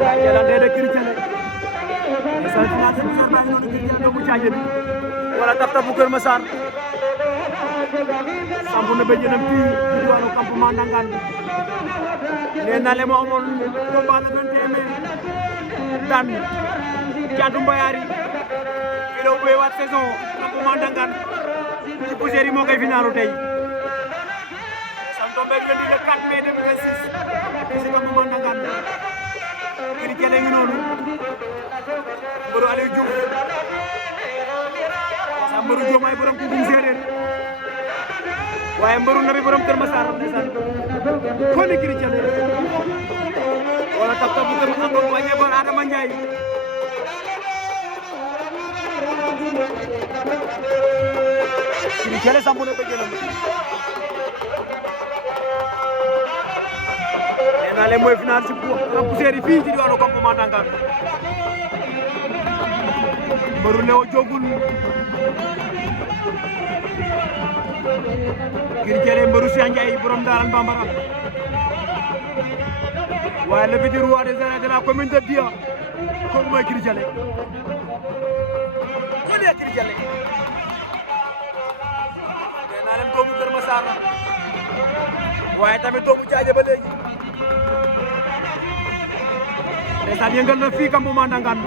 jalan de Kirjale ndeysaan final seen jour baa ngi noonu Kirjale doomu Caaje bi wala tafta bu Kër Massar sampu na bëjënam fii ci diwaanu campement Ndangaan nee naa leen moo amoon combat le 21 mai daan Caatu Mbayaari fii la ubbee waat saison campement Ndangaan ci poussière yi moo koy finalu tey sam tombé le 4 mai 2026 ci campement Ndangaan Kirjale ngi noonu mbëru Aliou Diouf sa mbëru Diomaye borom Koungheul séeréer waaye mbëru Nabi borom Kër Massar ndeysaan ko ne Kirjale wala tap bu Kër Massar ko wañe bor Adama Ndiaye Kirjale sampu na bëjëlam nee naa mooy final ci poussière yi fii ci diwaanu campement Ndangaan mbëru Léo Diogul Kirjale mbëru Cheikh Ndiaye borom Daaran Bambara waaye le petit roi des arènes de la commune de Dia kooku mooy Kirjale on est Kirjale nee naa leen doomu Kër Massar waaye tamit doomu Caaje ba léegi ndeysaan yëngal na fii campement Ndangaan